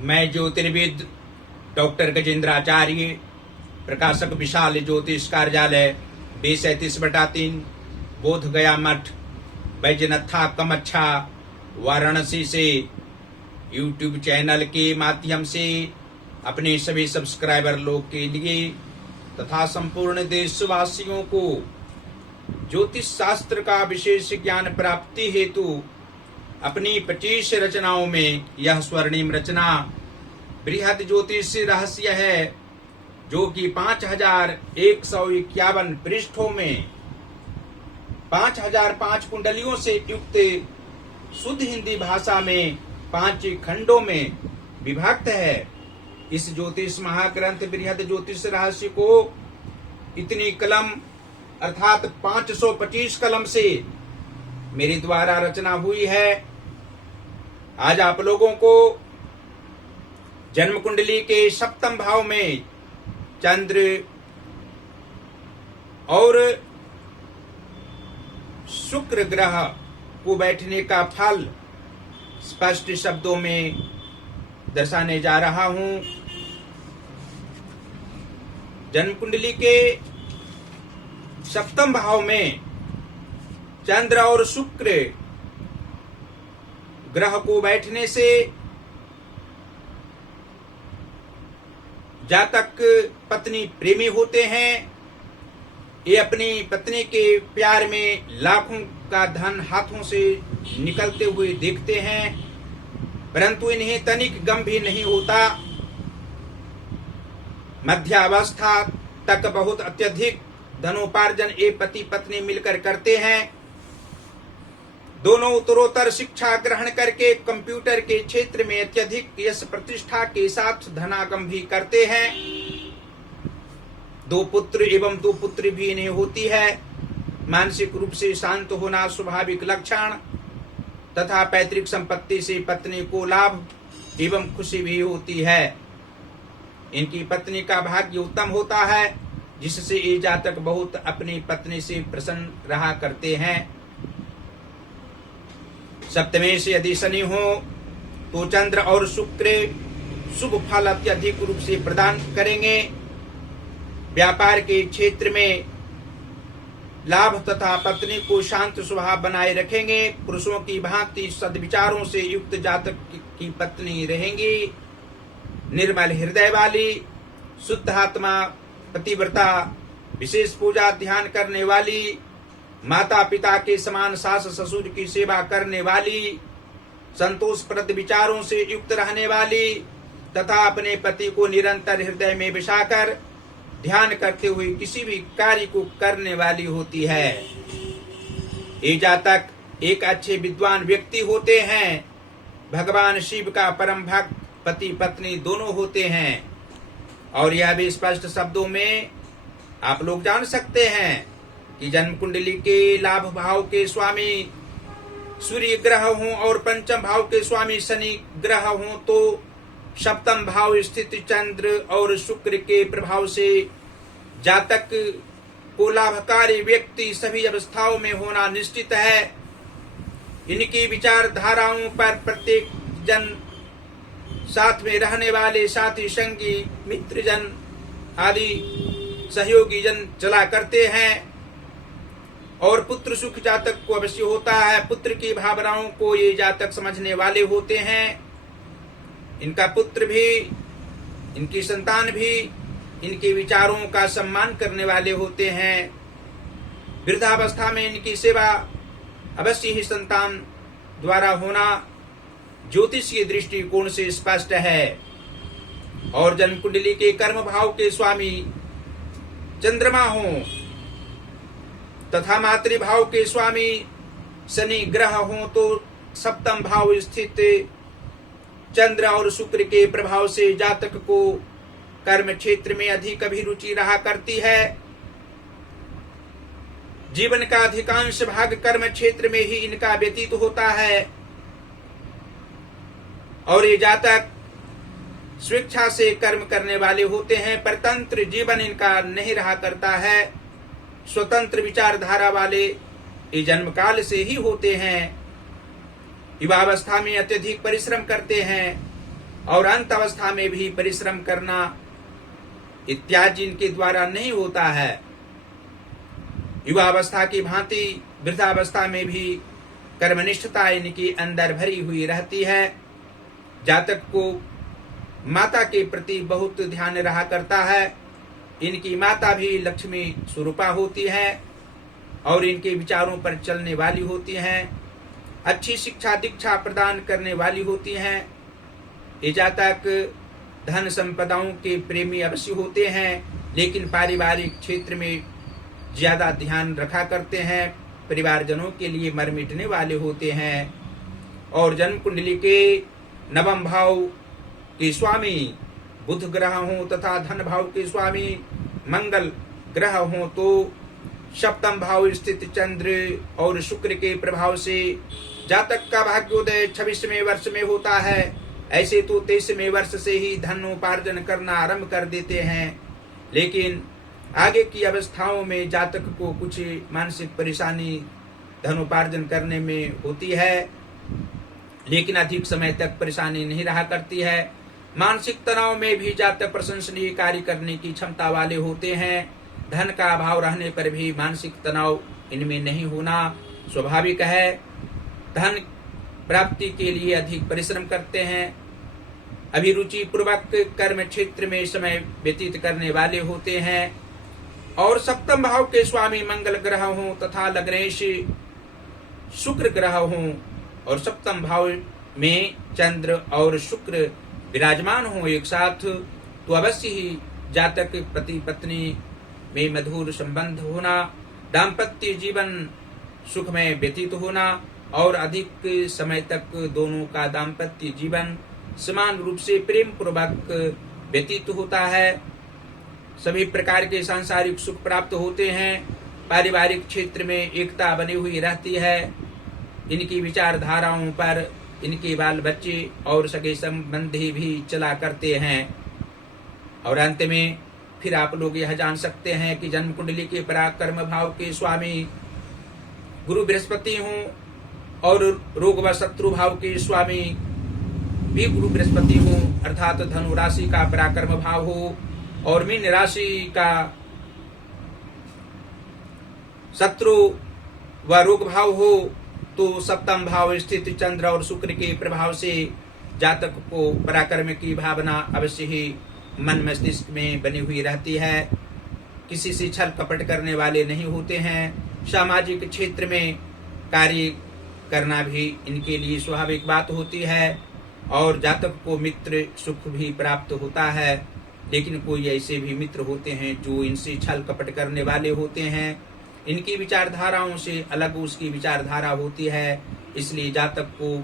मैं ज्योतिर्विद डॉक्टर गजेंद्राचार्य, प्रकाशक विशाल ज्योतिष कार्यालय, B37/3, बोध गया मठ, बैजनाथा कमच्छा, वाराणसी से यूट्यूब चैनल के माध्यम से अपने सभी सब्सक्राइबर लोग के लिए तथा संपूर्ण देशवासियों को ज्योतिष शास्त्र का विशेष ज्ञान प्राप्ति हेतु अपनी 25 रचनाओं में यह स्वर्णिम रचना बृहद ज्योतिष रहस्य है, जो कि 5151 पृष्ठों में 5005 कुंडलियों से युक्त शुद्ध हिंदी भाषा में 5 खंडों में विभक्त है। इस ज्योतिष महाग्रंथ बृहद ज्योतिष रहस्य को इतनी कलम अर्थात 525 कलम से मेरे द्वारा रचना हुई है। आज आप लोगों को जन्म कुंडली के सप्तम भाव में चंद्र और शुक्र ग्रह को बैठने का फल स्पष्ट शब्दों में दर्शाने जा रहा हूं। जन्म कुंडली के सप्तम भाव में चंद्र और शुक्र ग्रह को बैठने से जातक पत्नी प्रेमी होते हैं। ये अपनी पत्नी के प्यार में लाखों का धन हाथों से निकलते हुए देखते हैं, परंतु इन्हें तनिक गम भी नहीं होता। मध्यावस्था तक बहुत अत्यधिक धनोपार्जन ये पति पत्नी मिलकर करते हैं। दोनों उत्तरोत्तर शिक्षा ग्रहण करके कंप्यूटर के क्षेत्र में अत्यधिक यश प्रतिष्ठा के साथ धनागम भी करते हैं। 2 पुत्र एवं 2 पुत्री भी इन्हें होती है। मानसिक रूप से शांत होना स्वाभाविक लक्षण तथा पैतृक संपत्ति से पत्नी को लाभ एवं खुशी भी होती है। इनकी पत्नी का भाग्य उत्तम होता है, जिससे ये जातक बहुत अपनी पत्नी से प्रसन्न रहा करते हैं। सप्तमे से यदि शनि हो तो चंद्र और शुक्र शुभ फल अत्यधिक रूप से प्रदान करेंगे। व्यापार के क्षेत्र में लाभ तथा पत्नी को शांत स्वभाव बनाए रखेंगे। पुरुषों की भांति सद्विचारों से युक्त जातक की पत्नी रहेंगी। निर्मल हृदय वाली, शुद्ध आत्मा, पतिव्रता, विशेष पूजा ध्यान करने वाली, माता पिता के समान सास ससुर की सेवा करने वाली, संतोषप्रद विचारों से युक्त रहने वाली तथा अपने पति को निरंतर हृदय में बसाकर ध्यान करते हुए किसी भी कार्य को करने वाली होती है। ये जातक एक अच्छे विद्वान व्यक्ति होते हैं। भगवान शिव का परम भक्त पति पत्नी दोनों होते हैं। और यह भी स्पष्ट शब्दों में आप लोग जान सकते हैं कि जन्म कुंडली के लाभ भाव के स्वामी सूर्य ग्रह हों और पंचम भाव के स्वामी शनि ग्रह हों तो सप्तम भाव स्थित चंद्र और शुक्र के प्रभाव से जातक को लाभकारी व्यक्ति सभी अवस्थाओं में होना निश्चित है। इनकी विचारधाराओं पर प्रत्येक जन, साथ में रहने वाले साथी, संगी, मित्रजन आदि सहयोगी जन चला करते हैं। और पुत्र सुख जातक को अवश्य होता है। पुत्र की भावनाओं को ये जातक समझने वाले होते हैं। इनका पुत्र भी, इनकी संतान भी इनके विचारों का सम्मान करने वाले होते हैं। वृद्धावस्था में इनकी सेवा अवश्य ही संतान द्वारा होना ज्योतिष के दृष्टिकोण से स्पष्ट है। और जन्म कुंडली के कर्म भाव के स्वामी चंद्रमा हों तथा मातृभाव के स्वामी शनि ग्रह हों तो सप्तम भाव स्थित चंद्र और शुक्र के प्रभाव से जातक को कर्म क्षेत्र में अधिक अभिरुचि रहा करती है। जीवन का अधिकांश भाग कर्म क्षेत्र में ही इनका व्यतीत होता है। और ये जातक स्वेच्छा से कर्म करने वाले होते हैं। परतंत्र जीवन इनका नहीं रहा करता है। स्वतंत्र विचारधारा वाले ये जन्म काल से ही होते हैं। युवावस्था में अत्यधिक परिश्रम करते हैं। और अंत अवस्था में भी परिश्रम करना इत्यादि इनके द्वारा नहीं होता है। युवावस्था की भांति वृद्धावस्था में भी कर्मनिष्ठता इनकी अंदर भरी हुई रहती है। जातक को माता के प्रति बहुत ध्यान रहा करता है। इनकी माता भी लक्ष्मी स्वरूपा होती है और इनके विचारों पर चलने वाली होती हैं, अच्छी शिक्षा दीक्षा प्रदान करने वाली होती हैं। ये जातक धन संपदाओं के प्रेमी अवश्य होते हैं, लेकिन पारिवारिक क्षेत्र में ज्यादा ध्यान रखा करते हैं, परिवारजनों के लिए मर मिटने वाले होते हैं। और जन्म कुंडली के नवम भाव के स्वामी बुध ग्रह हो तथा धन भाव के स्वामी मंगल ग्रह हो तो सप्तम भाव स्थित चंद्र और शुक्र के प्रभाव से जातक का भाग्योदय 26वें वर्ष में होता है। ऐसे तो 23वें वर्ष से ही धन उपार्जन करना आरंभ कर देते हैं, लेकिन आगे की अवस्थाओं में जातक को कुछ मानसिक परेशानी धन उपार्जन करने में होती है, लेकिन अधिक समय तक परेशानी नहीं रहा करती है। मानसिक तनाव में भी जातक प्रशंसनीय कार्य करने की क्षमता वाले होते हैं। धन का अभाव रहने पर भी मानसिक तनाव इनमें नहीं होना स्वाभाविक है। धन प्राप्ति के लिए अधिक परिश्रम करते हैं, अभिरुचि पूर्वक कर्म क्षेत्र में समय व्यतीत करने वाले होते हैं। और सप्तम भाव के स्वामी मंगल ग्रह हो तथा लग्नेश शुक्र ग्रह हो और सप्तम भाव में चंद्र और शुक्र विराजमान हो एक साथ, तो अवश्य ही जातक पति पत्नी में मधुर संबंध होना, दाम्पत्य जीवन सुख में व्यतीत होना और अधिक समय तक दोनों का दाम्पत्य जीवन समान रूप से प्रेम पूर्वक व्यतीत होता है। सभी प्रकार के सांसारिक सुख प्राप्त होते हैं। पारिवारिक क्षेत्र में एकता बनी हुई रहती है। इनकी विचारधाराओं पर इनके बाल बच्चे और सगे संबंधी भी चला करते हैं। और अंत में फिर आप लोग यह जान सकते हैं कि जन्म कुंडली के पराक्रम भाव के स्वामी गुरु बृहस्पति हों और रोग व शत्रु भाव के स्वामी भी गुरु बृहस्पति हों, अर्थात धनु राशि का पराक्रम भाव हो और मीन राशि का शत्रु व रोग भाव हो, तो सप्तम भाव स्थित चंद्र और शुक्र के प्रभाव से जातक को पराक्रम की भावना अवश्य ही मन मस्तिष्क में बनी हुई रहती है। किसी से छल कपट करने वाले नहीं होते हैं। सामाजिक क्षेत्र में कार्य करना भी इनके लिए स्वाभाविक बात होती है और जातक को मित्र सुख भी प्राप्त होता है, लेकिन कोई ऐसे भी मित्र होते हैं जो इनसे छल कपट करने वाले होते हैं। इनकी विचारधाराओं से अलग उसकी विचारधारा होती है, इसलिए जातक को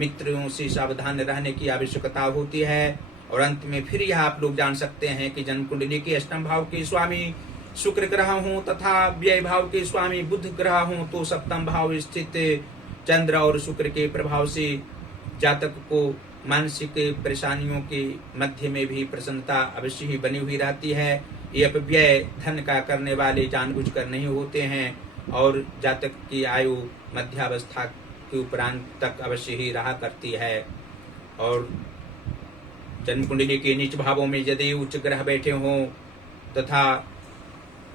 मित्रों से सावधान रहने की आवश्यकता होती है। और अंत में फिर यह आप लोग जान सकते हैं कि जन्म कुंडली के अष्टम भाव के स्वामी शुक्र ग्रह हो तथा व्यय भाव के स्वामी बुध ग्रह हो, तो सप्तम भाव स्थित चंद्र और शुक्र के प्रभाव से जातक को मानसिक परेशानियों के मध्य में भी प्रसन्नता अवश्य ही बनी हुई रहती है। ये अपव्यय धन का करने वाले जानबूझकर नहीं होते हैं और जातक की आयु मध्यावस्था के उपरांत तक अवश्य ही रहा करती है। और जन्म कुंडली के नीच भावों में यदि उच्च ग्रह बैठे हों तथा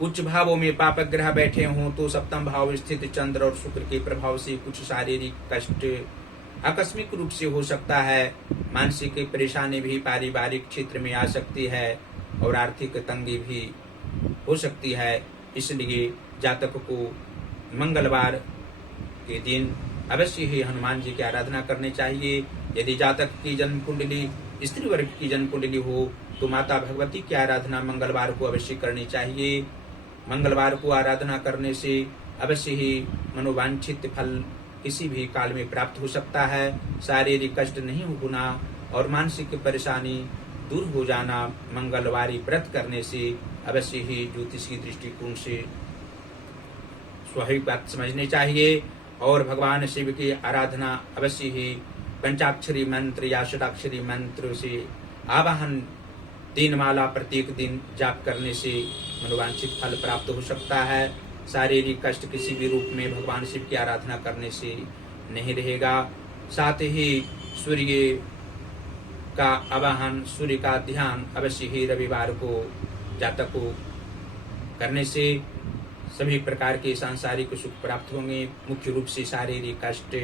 उच्च भावों में पापक ग्रह बैठे हों, तो सप्तम भाव स्थित चंद्र और शुक्र के प्रभाव से कुछ शारीरिक कष्ट आकस्मिक रूप से हो सकता है। मानसिक परेशानी भी पारिवारिक क्षेत्र में आ सकती है और आर्थिक तंगी भी हो सकती है। इसलिए जातक को मंगलवार के दिन अवश्य ही हनुमान जी की आराधना करनी चाहिए। यदि जातक की जन्म कुंडली स्त्री वर्ग की जन्म कुंडली हो तो माता भगवती की आराधना मंगलवार को अवश्य करनी चाहिए। मंगलवार को आराधना करने से अवश्य ही मनोवांछित फल किसी भी काल में प्राप्त हो सकता है। शारीरिक कष्ट नहीं होना और मानसिक परेशानी दूर हो जाना मंगलवारी व्रत करने से अवश्य ही ज्योतिषी दृष्टिकोण से स्वाभाविक बात समझनी चाहिए। और भगवान शिव की आराधना अवश्य ही पंचाक्षरी मंत्र या षडाक्षरी मंत्र से आवाहन 3 माला प्रत्येक दिन जाप करने से मनोवांछित फल प्राप्त हो सकता है। शारीरिक कष्ट किसी भी रूप में भगवान शिव की आराधना करने से नहीं रहेगा। साथ ही सूर्य का आवाहन, सूर्य का ध्यान अवश्य ही रविवार को जातक को करने से सभी प्रकार के सांसारिक सुख प्राप्त होंगे। मुख्य रूप से शारीरिक कष्ट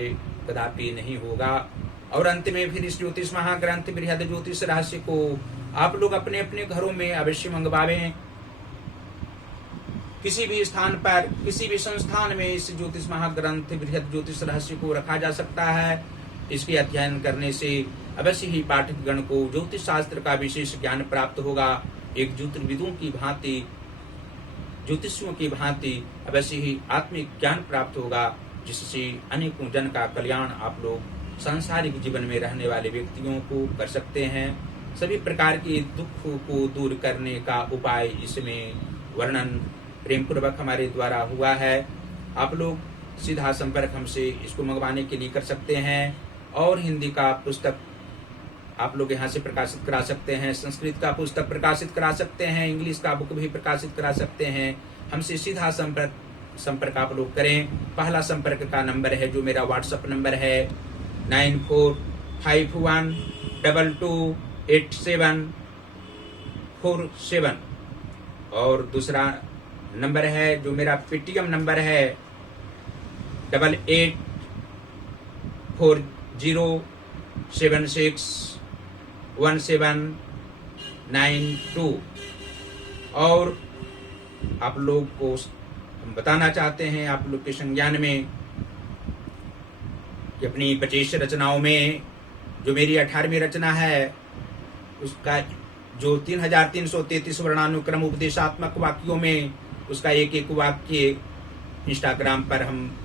कदापि नहीं होगा। और अंत में फिर इस ज्योतिष महाग्रंथ बृहद ज्योतिष रहस्य को आप लोग अपने अपने घरों में अवश्य मंगवावें। किसी भी स्थान पर, किसी भी संस्थान में इस ज्योतिष महाग्रंथ बृहद ज्योतिष रहस्य को रखा जा सकता है। इसके अध्ययन करने से अवश्य ही पाठकगण को ज्योतिष शास्त्र का विशेष ज्ञान प्राप्त होगा। एक ज्योतिर्विदों की भांति, ज्योतिषियों की भांति अवश्य ही आत्मिक ज्ञान प्राप्त होगा, जिससे अनेकों जन का कल्याण आप लोग सांसारिक जीवन में रहने वाले व्यक्तियों को कर सकते हैं। सभी प्रकार के दुख को दूर करने का उपाय इसमें वर्णन प्रेम पूर्वक हमारे द्वारा हुआ है। आप लोग सीधा संपर्क हमसे इसको मंगवाने के लिए कर सकते हैं। और हिंदी का पुस्तक आप लोग यहाँ से प्रकाशित करा सकते हैं, संस्कृत का पुस्तक प्रकाशित करा सकते हैं, इंग्लिश का बुक भी प्रकाशित करा सकते हैं। हमसे सीधा संपर्क आप लोग करें। पहला संपर्क का नंबर है जो मेरा व्हाट्सएप नंबर है 9451228747। और दूसरा नंबर है जो मेरा पेटीएम नंबर है 8840761792। और आप लोग को हम बताना चाहते हैं, आप लोग के संज्ञान में, कि अपनी 25 रचनाओं में जो मेरी 18वीं रचना है उसका जो 3333 वर्णानुक्रम उपदेशात्मक वाक्यों में उसका एक एक वाक्य इंस्टाग्राम पर हम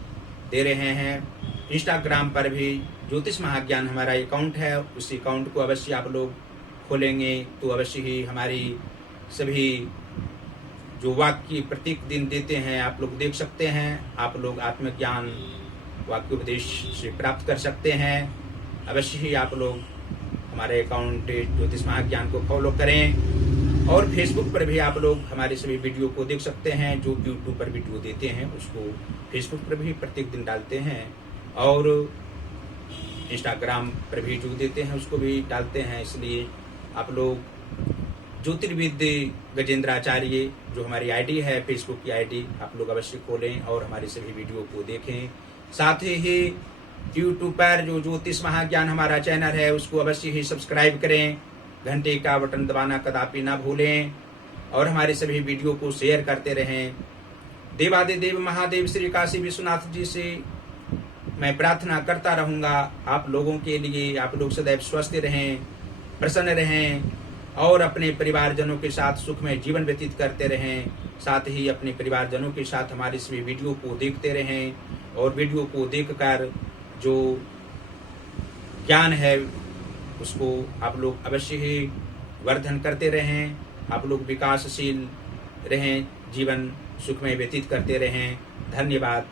दे रहे हैं। इंस्टाग्राम पर भी ज्योतिष महाज्ञान हमारा अकाउंट है। उस अकाउंट को अवश्य आप लोग खोलेंगे तो अवश्य ही हमारी सभी जो वाक्य प्रत्येक दिन देते हैं आप लोग देख सकते हैं। आप लोग आत्मज्ञान वाक्योपदेश से प्राप्त कर सकते हैं। अवश्य ही आप लोग हमारे अकाउंट ज्योतिष महाज्ञान को फॉलो करें। और फेसबुक पर भी आप लोग हमारे सभी वीडियो को देख सकते हैं। जो यूट्यूब पर वीडियो देते हैं उसको फेसबुक पर भी प्रत्येक दिन डालते हैं। और इंस्टाग्राम पर भी जो देते हैं उसको भी डालते हैं। इसलिए आप लोग ज्योतिर्विद गजेंद्राचार्य जो हमारी आईडी है, फेसबुक की आईडी, आप लोग अवश्य खोलें और हमारे सभी वीडियो को देखें। साथ ही यूट्यूब पर जो ज्योतिष महाज्ञान हमारा चैनल है उसको अवश्य ही सब्सक्राइब करें। घंटे का बटन दबाना कदापि ना भूलें और हमारे सभी वीडियो को शेयर करते रहें। देवादिदेव महादेव श्री काशी विश्वनाथ जी से मैं प्रार्थना करता रहूँगा आप लोगों के लिए। आप लोग सदैव स्वस्थ रहें, प्रसन्न रहें और अपने परिवारजनों के साथ सुखमय जीवन व्यतीत करते रहें। साथ ही अपने परिवारजनों के साथ हमारे सभी वीडियो को देखते रहें और वीडियो को देखकर जो ज्ञान है उसको आप लोग अवश्य ही वर्धन करते रहें। आप लोग विकासशील रहें, जीवन सुखमय व्यतीत करते रहें। धन्यवाद।